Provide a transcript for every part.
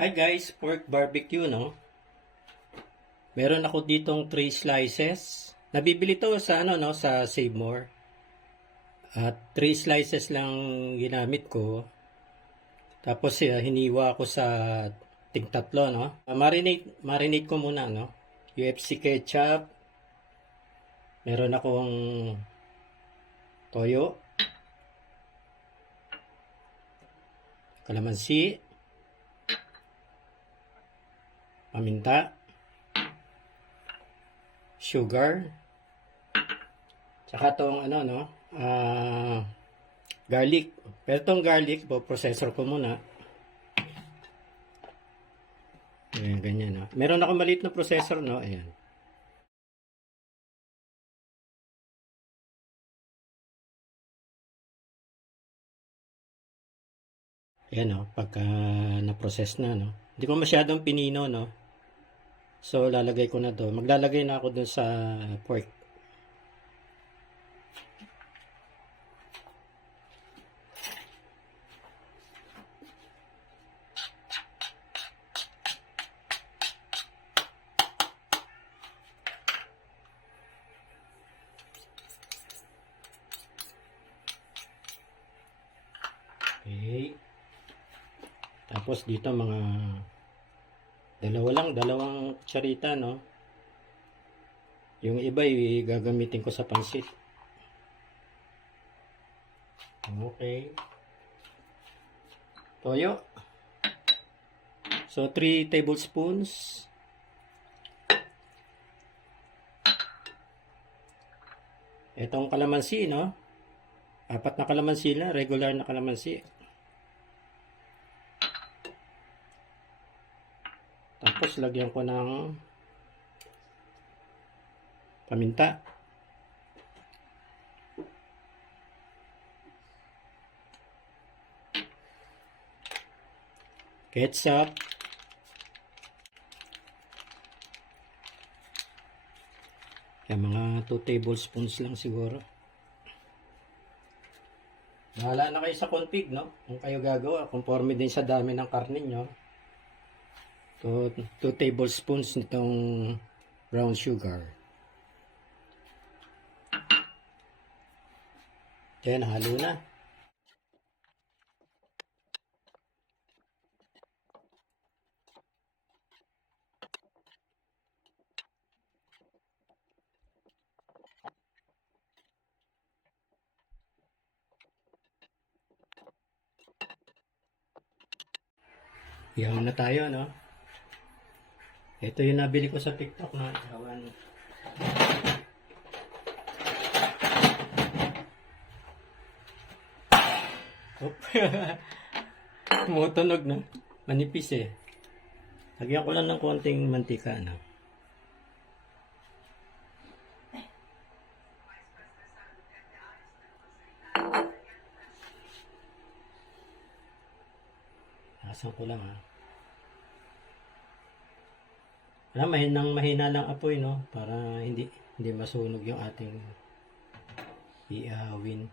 Hi guys, pork barbecue, no? Meron ako ditong 3 slices. Nabibili to sa ano, no, sa Save More. At 3 slices lang ginamit ko. Tapos hiniwa ko sa tig-tatlo, no? Marinate ko muna, no? UFC ketchup. Meron akong toyo, kalamansi, paminta, sugar, tsaka tong ano, no, garlic. Pero tong garlic, processor ko muna. Ayan, ganyan, no. Meron ako maliit na processor, no. Ayan. Ayan, no. Pagka na-process na, no. Hindi ko masyadong pinino, no. So, lalagay ko na to. Maglalagay na ako dun sa pork. Okay. Tapos dito mga dalawang kutsarita, no. Yung iba gagamitin ko sa pansit. Okay. Toyo. So 3 tablespoons. Itong kalamansi, no. 4 na kalamansi lang, regular na kalamansi. Tapos lagyan ko ng paminta. Ketchup. Kaya mga 2 tablespoons lang siguro. Bahala na kayo sa config, no? Kung kayo gagawa, conforme din sa dami ng karne nyo. So, 2 tablespoons nitong brown sugar. Then, halo na. Ihaw na tayo, no? Ito yung nabili ko sa TikTok na ihawan. Oop. Tumutunog, no? Manipis eh. Lagyan ko lang ng konting mantika, no? Asan ko lang, ha? Mahina lang apoy, no? Para hindi masunog yung ating iawin.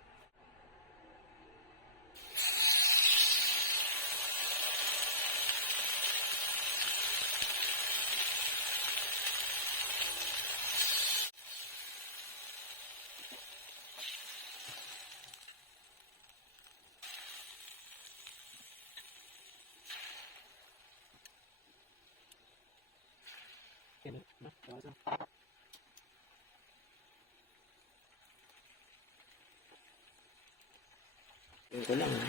Ito lang, ha?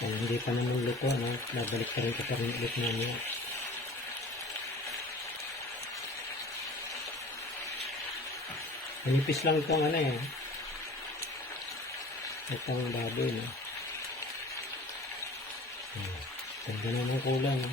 So, hindi pa naman luto, no? Babalik ka rin ka pa rin ulit namin. Manipis lang itong ano eh. Itong baboy, no? Ganda naman kulay, no?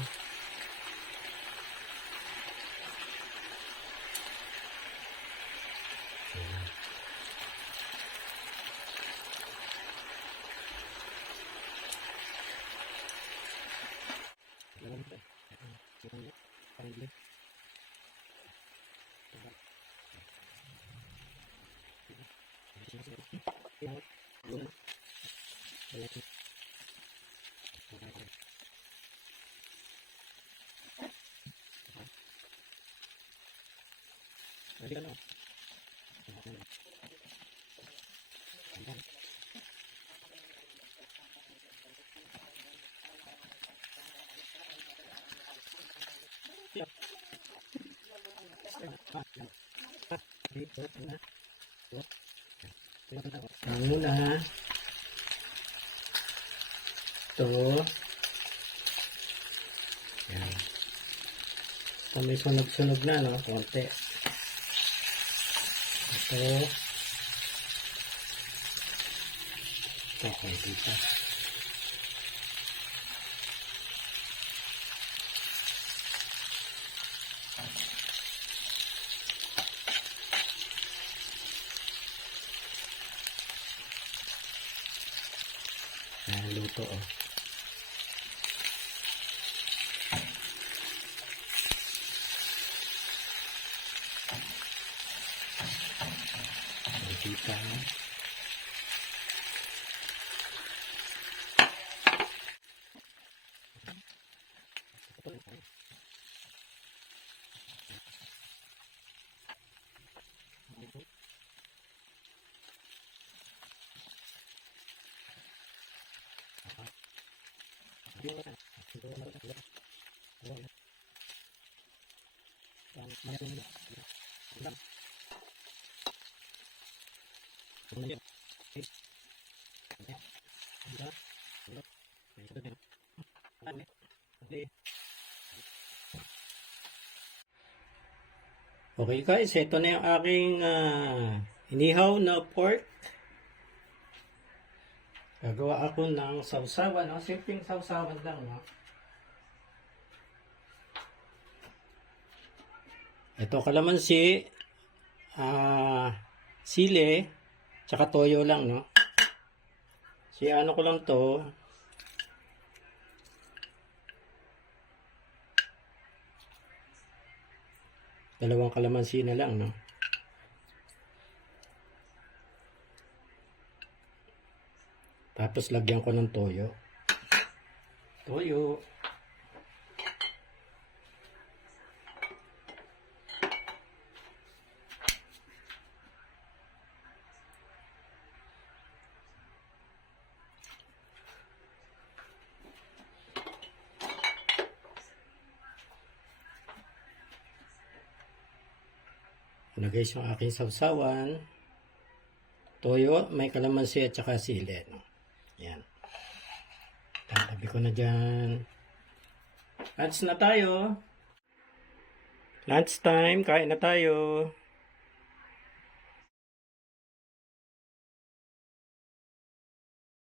Ano na? Ito. Yan. So, may sunog-sunog na, no? Konti. Ito. Okay, dito. Ayan, luto, oh. Dito. Okay guys, ito na yung aking inihaw na pork. Gagawa ako ng sausawan, no? Simpleng sausawan lang, no? Ito kalamansi, sili, tsaka toyo lang, no? Ano ko lang to. Dalawang kalamansi na lang, no? Tapos lagyan ko ng toyo. Toyo. Ano guys, yung aking sausawan. Toyo, may kalamansi at saka sili, no? Yan. Tatabi ko na dyan. Lunch na tayo. Lunch time, kain na tayo.